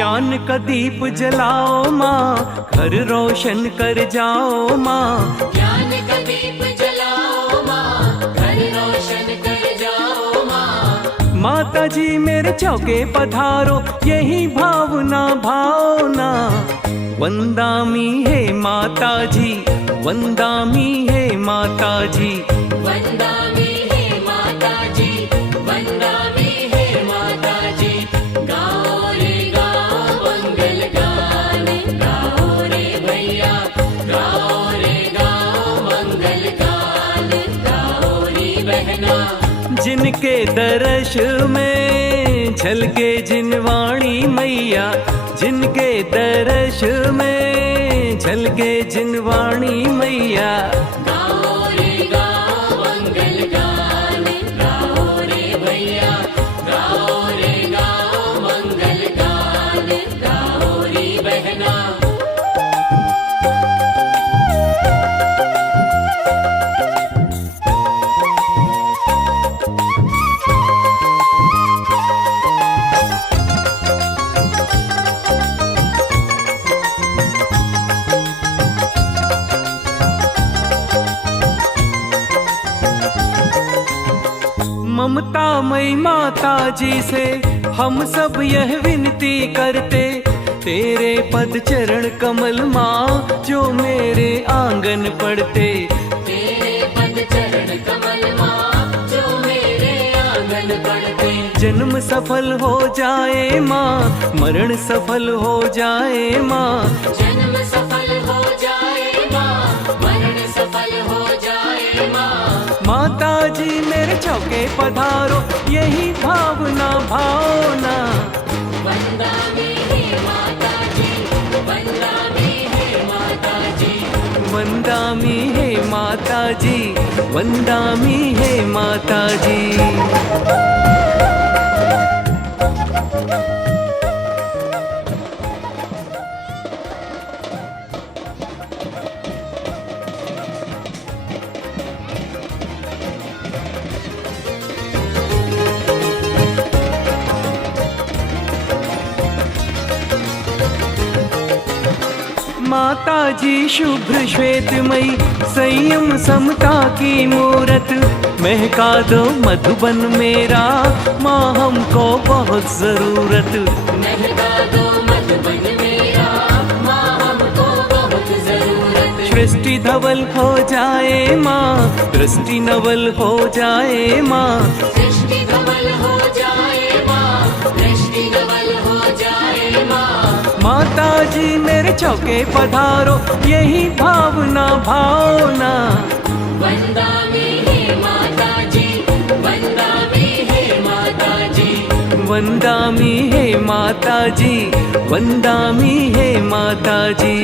ज्ञान का दीप जलाओ माँ, घर रोशन कर जाओ माँ। ज्ञान का दीप जलाओ माँ, घर रोशन कर जाओ माँ। माता जी मेरे चौके पधारो, यही भावना भावना। वंदामी है माता जी, वंदामी है माता जी। वंदामी है माता जी, वंदामी है माता जी। गाओ रे गाओ मंगल गान, गाओ रे भैया, गाओ रे गाओ मंगल गान, गाओ रे बहना। जिनके दर्श में झलके जिनवाणी मैया, जिनके दर्श में झलके जिनवाणी मैया। गाओ रे गाओ मंगल गान, गाओ रे भैया, गाओ रे गाओ मंगल गान, गाओ रे बहना। ममतामयी माता जी से हम सब यह विनती करते, तेरे पद चरण कमल माँ जो मेरे आंगन पड़ते। तेरे पद चरण कमल माँ जो मेरे आंगन पड़ते। जन्म सफल हो जाए माँ, मरण सफल हो जाए माँ। जन्म सफल हो जाए माँ, मरण सफल हो जाए माँ। माता जी मेरे चौके पधारो, यही भावना भावना। वंदामी है माता जी, वंदामी है माता जी। वंदामी है माता जी, वंदामी है माता जी। माता जी शुभ्र श्वेतमयी, संयम समता की मूरत। महका दो मधुबन मेरा माँ, हमको बहुत जरूरत। महका दो मधुबन मेरा माँ, हमको बहुत जरूरत। सृष्टि धवल हो जाए माँ, दृष्टि नवल हो जाए माँ। सृष्टि धवल हो जाए माँ, दृष्टि नवल हो जाए माँ। माता जी मेरे चौके पधारो, यही भावना भावना। वंदामी है माता जी, वंदामी है माता जी। वंदामी है माता जी, वंदामी है माता जी।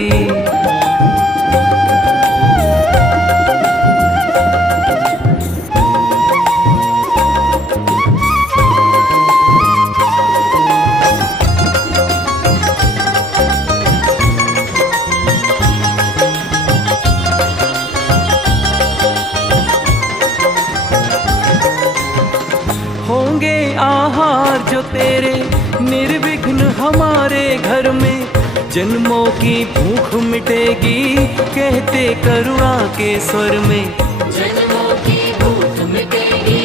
होंगे आहार जो तेरे निर्विघ्न हमारे घर में, जन्मों की भूख मिटेगी कहते करुणा के स्वर में। जन्मों की भूख मिटेगी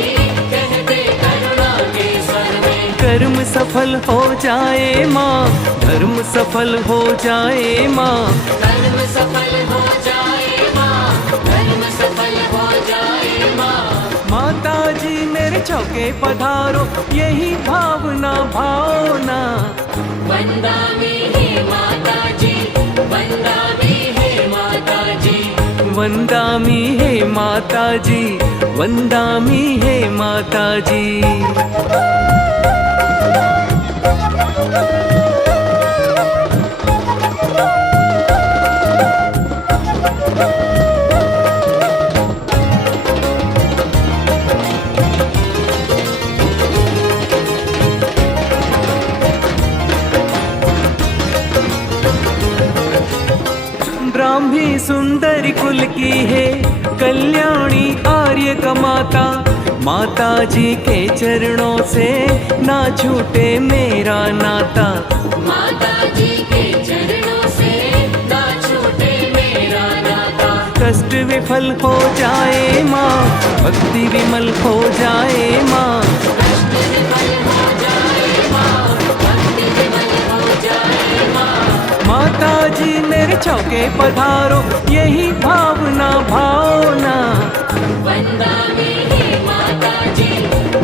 कहते करुणा के स्वर में। कर्म सफल हो जाए माँ, धर्म सफल हो जाए माँ। कर्म सफल हो जाए माँ, धर्म सफल हो जाए माँ। माता जी मेरे चौके पधारो, यही भावना भावना। वंदामी है माता जी, वंदामी है माता जी। वंदामी है माता जी, वंदामी है माता जी। ब्राह्मी सुंदरी कुल की है, कल्याणी आर्य का माता। माता जी के चरणों से ना छूटे मेरा नाता, माता जी के चरणों से ना छूटे मेरा नाता। कष्ट विफल हो जाए माँ, भक्ति विमल हो जाए माँ, कष्ट विफल हो जाए माँ, भक्ति विमल हो जाए माँ। माता जी मेरे चौके पधारो, यही भावना भावना। वंदामि हे माता जी,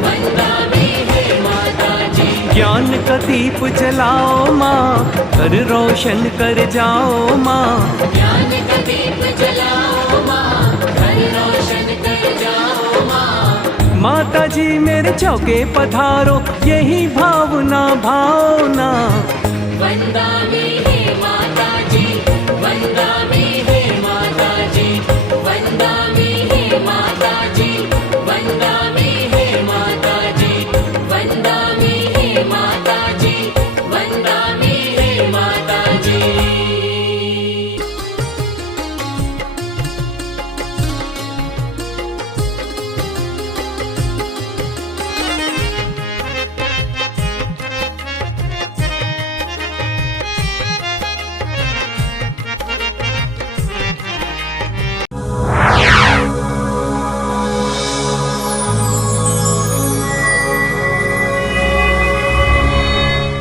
वंदामि हे माता जी। ज्ञान का दीप जलाओ माँ, घर रोशन कर जाओ माँ, ज्ञान का दीप जलाओ माँ, घर रोशन कर जाओ माँ। माता जी मेरे चौके पधारो, यही भावना भावना। वंदामि हे माता जी, वंदामि